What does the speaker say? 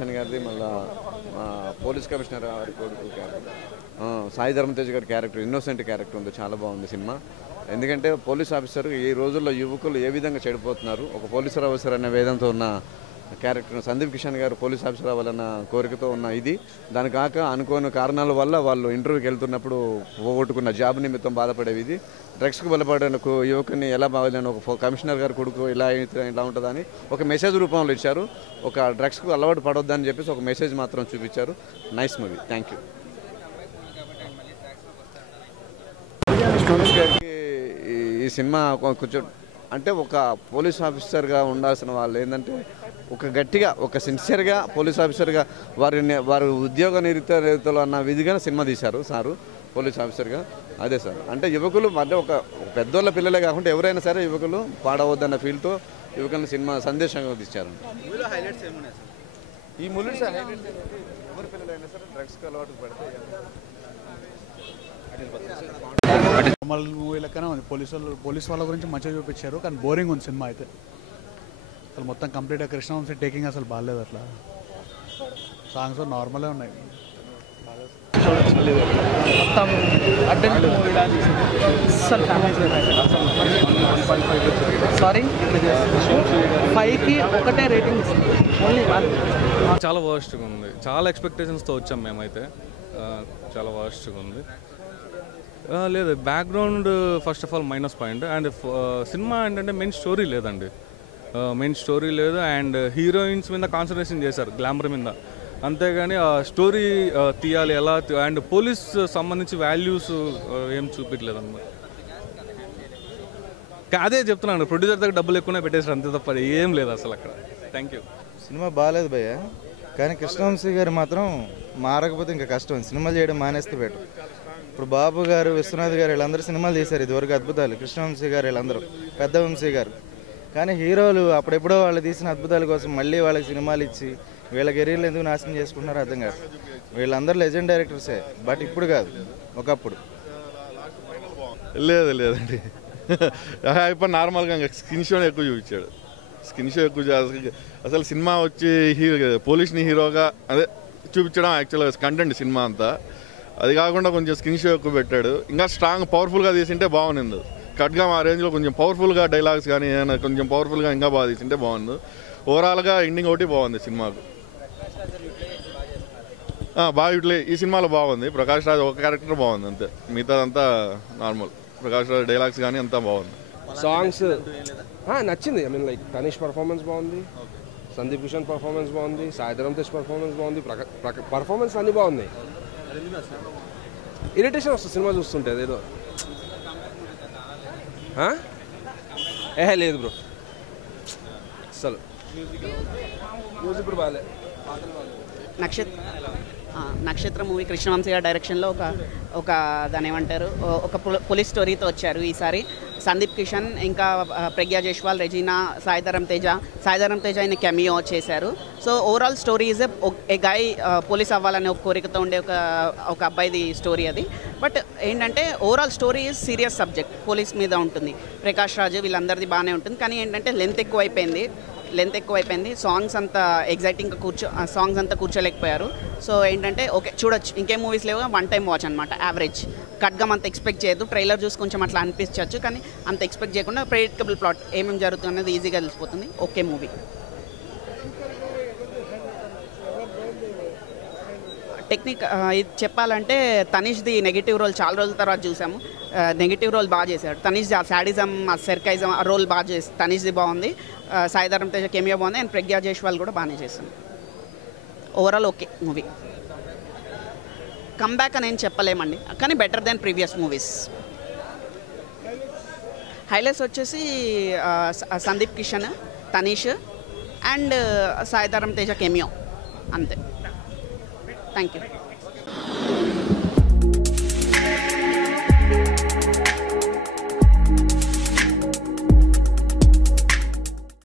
కిషన్ గారిది, మళ్ళీ police commissioner గారి కొడుకు క్యారెక్టర్, సాయి ధర్మ తేజ్ గారి క్యారెక్టర్, ఇన్నోసెంట్ క్యారెక్టర్ ఉంది. చాలా బాగుంది సినిమా. ఎందుకంటే పోలీస్ ఆఫీసర్ ఈ రోజుల్లో యువకులు ఏ విధంగా చెడిపోతున్నారు, ఒక పోలీసు ఆఫీసర్ అనే వేదంతో ఉన్న క్యారెక్టర్, సందీప్ కిషన్ గారు పోలీస్ ఆఫీసర్ అవ్వాలన్న కోరికతో ఉన్న ఇది. దాని కాక అనుకోని కారణాల వల్ల వాళ్ళు ఇంటర్వ్యూకి వెళ్తున్నప్పుడు పోగొట్టుకున్న జాబ్ నిమిత్తం బాధపడేవి. ఇది డ్రగ్స్కి బలపడిన యువకుని ఎలా బాగాలని ఒక కమిషనర్ గారి కొడుకు ఇలా ఉంటుందని ఒక మెసేజ్ రూపంలో ఇచ్చారు. ఒక డ్రగ్స్కు అలవాటు పడొద్దని చెప్పేసి ఒక మెసేజ్ మాత్రం చూపించారు. Nice movie. Thank you. Students గారికి ఈ సినిమా కొంచెం అంటే ఒక పోలీస్ ఆఫీసర్గా ఉండాల్సిన వాళ్ళు ఏంటంటే ఒక గట్టిగా ఒక సిన్సియర్గా పోలీస్ ఆఫీసర్గా వారు ఉద్యోగ నిరీతలు అన్న విధిగా సినిమా తీశారు సారు పోలీస్ ఆఫీసర్గా. అదే సార్, అంటే యువకులు అంటే ఒక పెద్దోళ్ళ పిల్లలే కాకుండా ఎవరైనా సరే యువకులు పాడవద్దన్న ఫీల్తో యువకులను సినిమా సందేశంగా తీశారు. ఈ మూవీ సార్ ఎవరి పిల్లలైనా సరే డ్రగ్స్కి అలవాటు పడితే నార్మల్ మూవీ లెక్కనే ఉంది. పోలీస్ వాళ్ళ గురించి మంచిగా చూపించారు, కానీ బోరింగ్ ఉంది సినిమా అయితే. అసలు మొత్తం కంప్లీట్గా కృష్ణవంశీ టేకింగ్ అసలు బాగాలేదు. అట్లా సాంగ్స్ నార్మలే ఉన్నాయి. సారీ 5కి 1 రేటింగ్. చాలా వర్స్ట్గా ఉంది. చాలా ఎక్స్పెక్టేషన్స్తో వచ్చాం మేమైతే. చాలా వర్స్ట్గా ఉంది. లేదు, background first of all minus point. And cinema ఏంటంటే మెయిన్ స్టోరీ లేదండి. మెయిన్ స్టోరీ లేదు. అండ్ హీరోయిన్స్ మీద కాన్సన్ట్రేషన్ చేశారు, గ్లామర్ మీద. అంతేగాని ఆ స్టోరీ తీయాలి ఎలా, అండ్ పోలీస్ సంబంధించి వాల్యూస్ ఏం చూపించలేదు అన్నమాట. అదే చెప్తున్నాను, ప్రొడ్యూసర్ దగ్గర డబ్బులు ఎక్కువనే పెట్టేసారు, అంతే తప్ప ఏం లేదు అసలు అక్కడ. Thank you. సినిమా బాగాలేదు భయ్య, కానీ కృష్ణవంశీ గారు మాత్రం మారకపోతే ఇంకా కష్టం. సినిమాలు చేయడం మానేస్తే బెటర్. ఇప్పుడు బాబు గారు, విశ్వనాథ్ గారు వీళ్ళందరూ సినిమాలు తీశారు ఇదివరకు అద్భుతాలు. కృష్ణవంశీ గారు వీళ్ళందరూ, పెద్ద వంశీ గారు. కానీ హీరోలు అప్పుడెప్పుడో వాళ్ళు తీసిన అద్భుతాల కోసం మళ్ళీ వాళ్ళకి సినిమాలు ఇచ్చి వీళ్ళ కెరీర్లు ఎందుకు నాశనం చేసుకుంటున్నారో అర్థం కాదు. వీళ్ళందరూ లెజెండ్ డైరెక్టర్సే, బట్ ఇప్పుడు కాదు, ఒకప్పుడు. లేదండి, ఇప్పుడు నార్మల్గా స్కిన్ షో ఎక్కువ చూపించాడు. స్కిన్ షో ఎక్కువ అసలు సినిమా వచ్చి పోలీస్ని హీరోగా అదే చూపించడం యాక్చువల్గా కంటెంట్ సినిమా అంతా. అది కాకుండా కొంచెం స్కిన్ షో ఎక్కువ పెట్టాడు. ఇంకా స్ట్రాంగ్ పవర్ఫుల్గా తీసింటే బాగుంది. కట్గా ఆ రేంజ్లో కొంచెం పవర్ఫుల్గా డైలాగ్స్ కానీ ఏమైనా కొంచెం పవర్ఫుల్గా ఇంకా బాగా తీసింటే బాగుంది. ఓవరాల్గా ఎండింగ్ ఒకటి బాగుంది సినిమాకు. బాగా ఈ సినిమాలో బాగుంది. ప్రకాష్ రాజ్ ఒక క్యారెక్టర్ బాగుంది అంతే, మిగతాదంతా నార్మల్. ప్రకాష్ రాజ్ డైలాగ్స్ కానీ అంతా బాగుంది. సాంగ్స్ నచ్చింది. I mean like Tanish performance బాగుంది, సందీప్ కిషన్ పర్ఫార్మెన్స్ బాగుంది, సాయి ధరమ్ తేజ్ పర్ఫార్మెన్స్ బాగుంది, పర్ఫార్మెన్స్ అన్నీ బాగున్నాయి. ఇరిటేషన్ వస్తుంది సినిమా చూస్తుంటే ఏదో. లేదు బ్రో, అసలు మ్యూజిక్ కూడా బాగాలే. నక్షత్ర మూవీ కృష్ణవంశీ గారి డైరెక్షన్లో ఒక దాని ఏమంటారు, ఒక పోలీస్ స్టోరీతో వచ్చారు ఈసారి. సందీప్ కిషన్, ఇంకా ప్రజ్ఞా జైస్వాల్, రెజీనా, సాయి ధరమ్ తేజ ఆయన కెమియో చేశారు. So overall story is a guy police అవ్వాలనే ఒక కోరికతో ఉండే ఒక అబ్బాయిది స్టోరీ అది. బట్ ఏంటంటే overall story is serious subject, police మీద ఉంటుంది. ప్రకాష్ రాజ్ వీళ్ళందరిది బాగానే ఉంటుంది, కానీ ఏంటంటే లెంత్ ఎక్కువైపోయింది. సాంగ్స్ అంతా ఎగ్జైటింగ్గా సాంగ్స్ అంతా కూర్చోలేకపోయారు. సో ఏంటంటే ఓకే చూడొచ్చు, ఇంకేం మూవీస్ లేవు, 1 టైం వాచ్ అనమాట. యావరేజ్. ఖడ్గం అంత ఎక్స్పెక్ట్ చేయొద్దు, ట్రైలర్ చూసి కొంచెం అట్లా అనిపించవచ్చు, కానీ అంత ఎక్స్పెక్ట్ చేయకుండా ప్రెడిక్టబుల్ ప్లాట్, ఏమేమి జరుగుతుంది అనేది ఈజీగా తెలిసిపోతుంది. Okay movie. టెక్నిక్ ఇది చెప్పాలంటే తనీష్ది నెగిటివ్ రోల్ చాలా రోజుల తర్వాత చూసాము. నెగిటివ్ రోల్ బాగా చేశాడు తనీష్. శాడిజం, సెర్కైజం ఆ రోల్ బాగా చేసి తనీష్ది బాగుంది. సాయి ధరమ్ తేజ కెమియో బాగుంది. అండ్ ప్రజ్ఞా జైస్వాల్ కూడా బాగానే చేశాను. Overall okay movie. కమ్బ్యాక్ అని ఏం చెప్పలేమండి, కానీ better than previous movies. Highlights వచ్చేసి సందీప్ కిషన్, తనీష్ అండ్ సాయి ధరమ్ తేజ కెమియో, అంతే. Thank you.